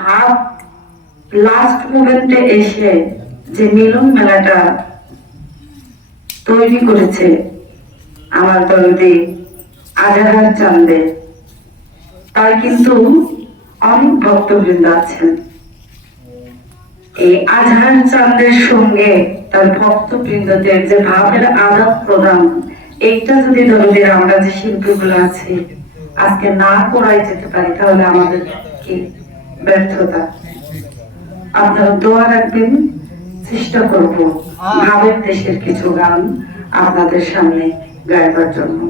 ভাব লাস্ট মুমেন্টে এসে যে মিলন মেলাটা তৈরি করেছে আমার দলদি আজাহার চান্দে তার কিন্তু অনেক ভক্তবৃন্দ আছেন। এই আজহার চাঁদের সঙ্গে তার ভক্তবৃন্দদের যে ভাবের আদান প্রদান, এইটা যদি আমরা যে শিল্পীগুলো আছি, আজকে না করাই যেতে পারি, তাহলে আমাদের কি ব্যর্থতা। আপনারা দোয়া রাখবেন, চেষ্টা করব ভাবের দেশের কিছু গান আপনাদের সামনে গাইবার জন্য।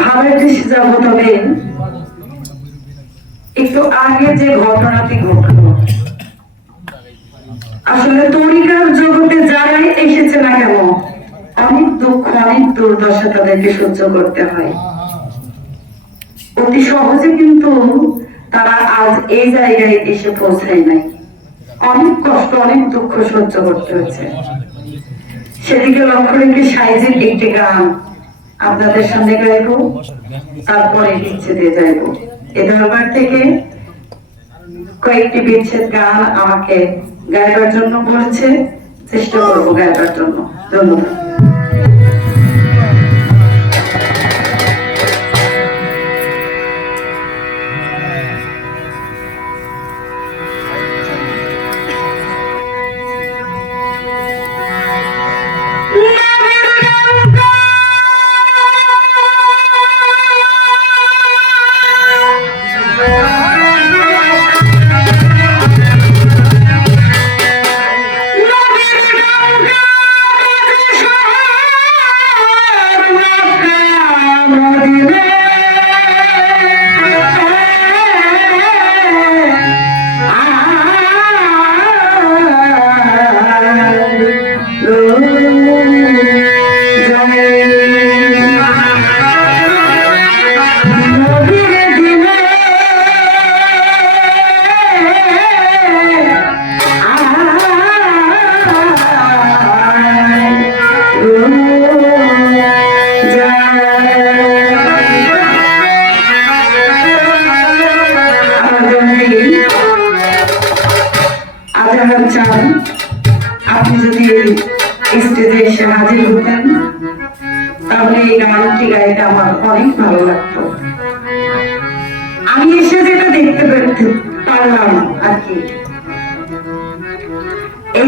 ভাবের দেশে যাব তবে একটু আগে যে ঘটনাটি ঘটলো। আসলে তরিকার জগতে যারাই এসেছে না কেন দুঃখ অনেক দুর্দশা তাদেরকে সহ্য করতে হয়। অতি সহজে কিন্তু তারা আজ এই জায়গায় এসে পৌঁছায় নাই। অনেক কষ্ট, অনেক দুঃখ সহ্য করতে সেদিকে লক্ষ্য রেখে সাইজের একটি গান আপনাদের সামনে গাইব, তারপরে বিচ্ছেদে যাইব। এ দরবার থেকে কয়েকটি বিচ্ছেদ গান আমাকে গাইবার জন্য বলেছে, চেষ্টা করব গাইবার জন্য। ধন্যবাদ।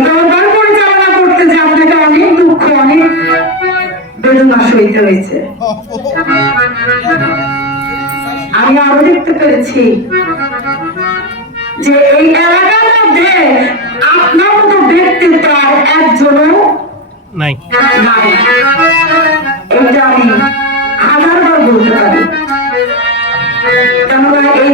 দরবার পরিচালনা করতে যে আপনাকে অনেক দুঃখ অনেক বেদনা সইতে হয়েছে। আমি আরও দেখতে পেরেছি যে এই এলাকার মধ্যে আপনার মতো ব্যক্তিত্ব আর একজনও নাই। নাই। এটা আমি হাজারবার বলতে পারি। কেননা এই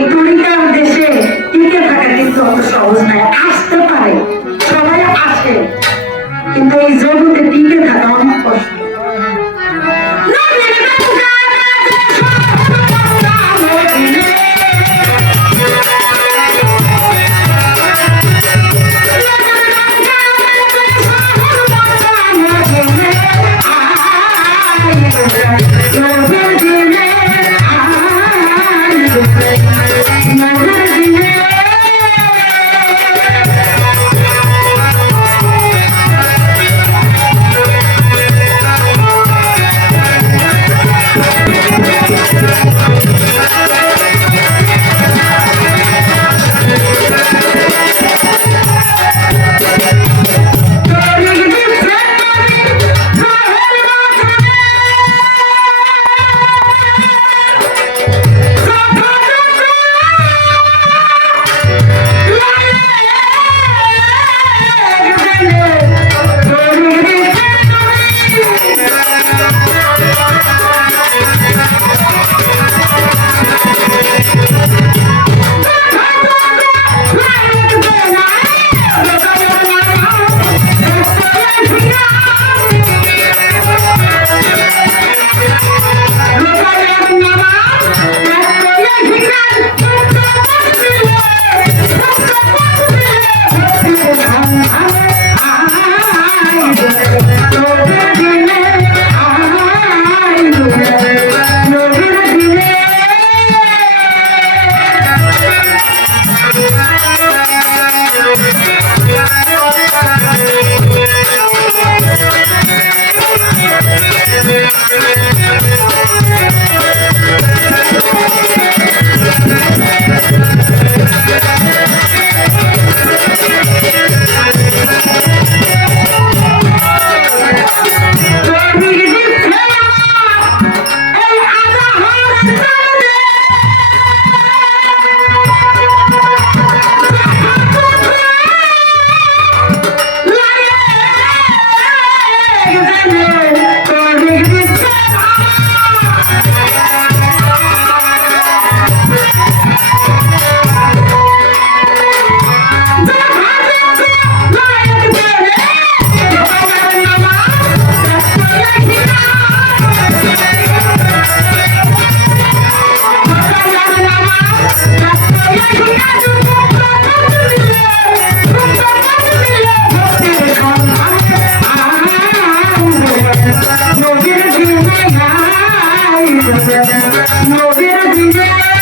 নবীর দিনে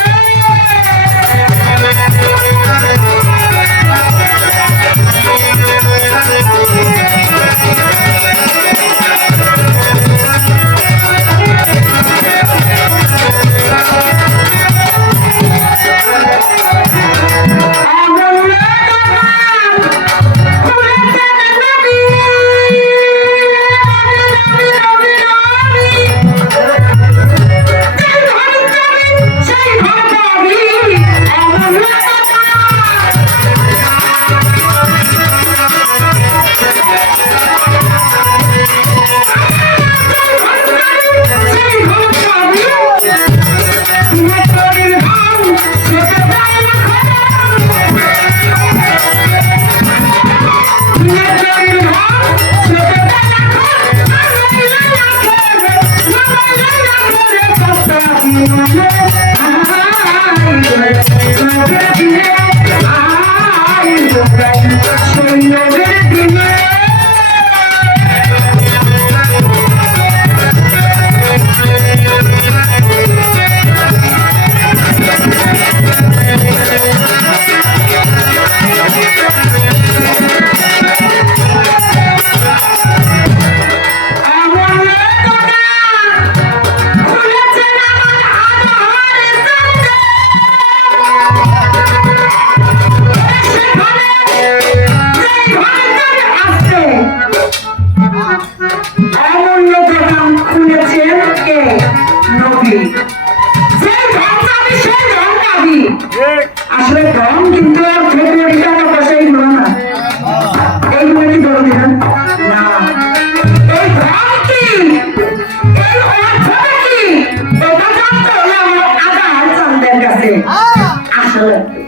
আসা লাগবে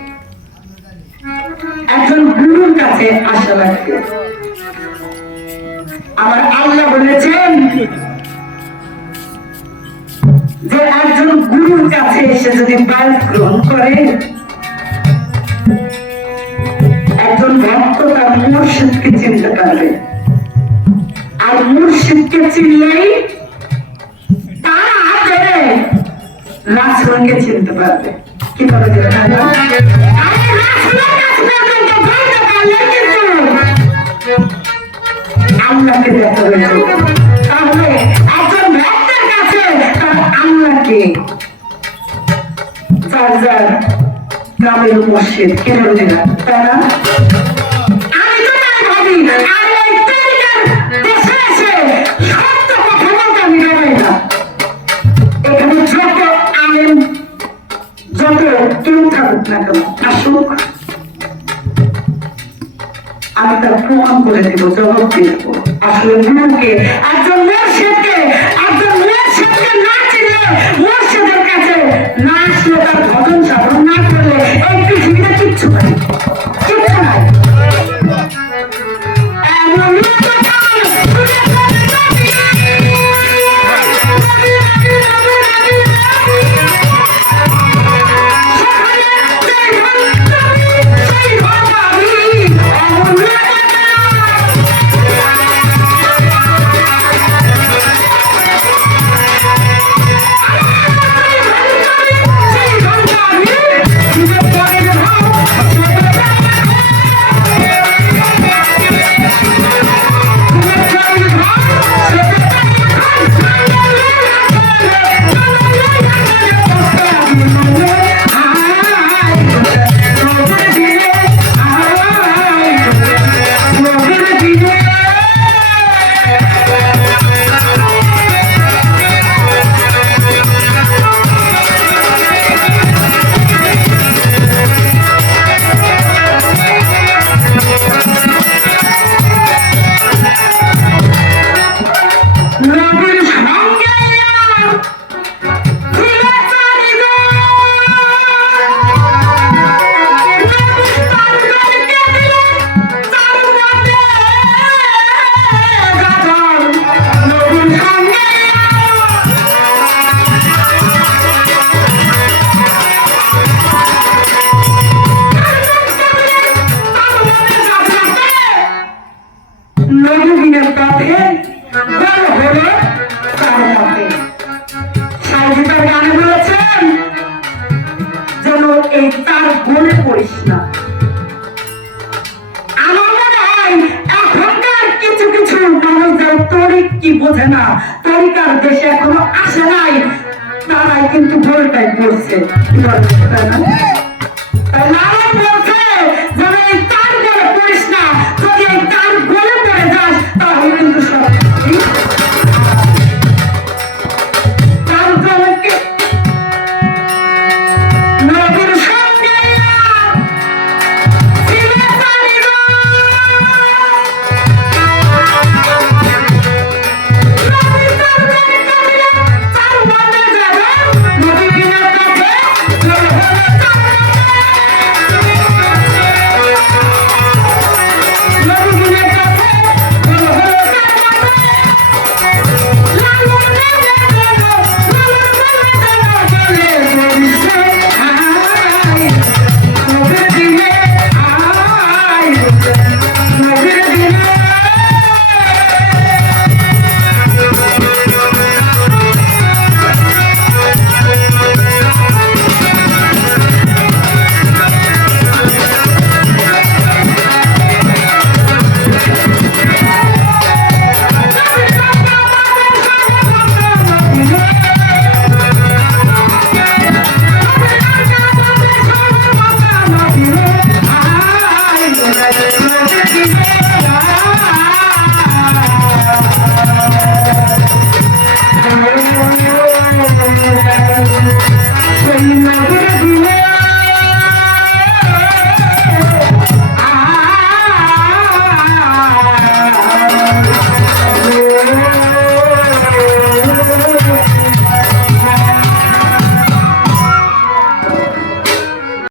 একজন গুরুর কাছে আসা লাগবে আমার আল্লাহ বলেছেন যে একজন গুরুর কাছে এসে যদি বায়ু গ্রহণ করে, একজন ভক্ত তার মুর্শিদকে চিনতে পারবে। আর মুর্শিদকে চিনলেই তার রাসুলকে চিনতে পারবে। পারলে কিন্তু আল্লাহকে দেখা তাহলে কাছে তার আল্লাহকে গ্রামের মসজিদ কেন দিনা করে দেব জবাব দিয়ে আসলে গুরুকে একজন মনে করিস না। আমার মনে হয় এখনকার কিছু কিছু মানুষ তরিক কি বোঝে না, তরিকার দেশে এখনও আসে নাই, তারাই কিন্তু ভুলটাই করছে।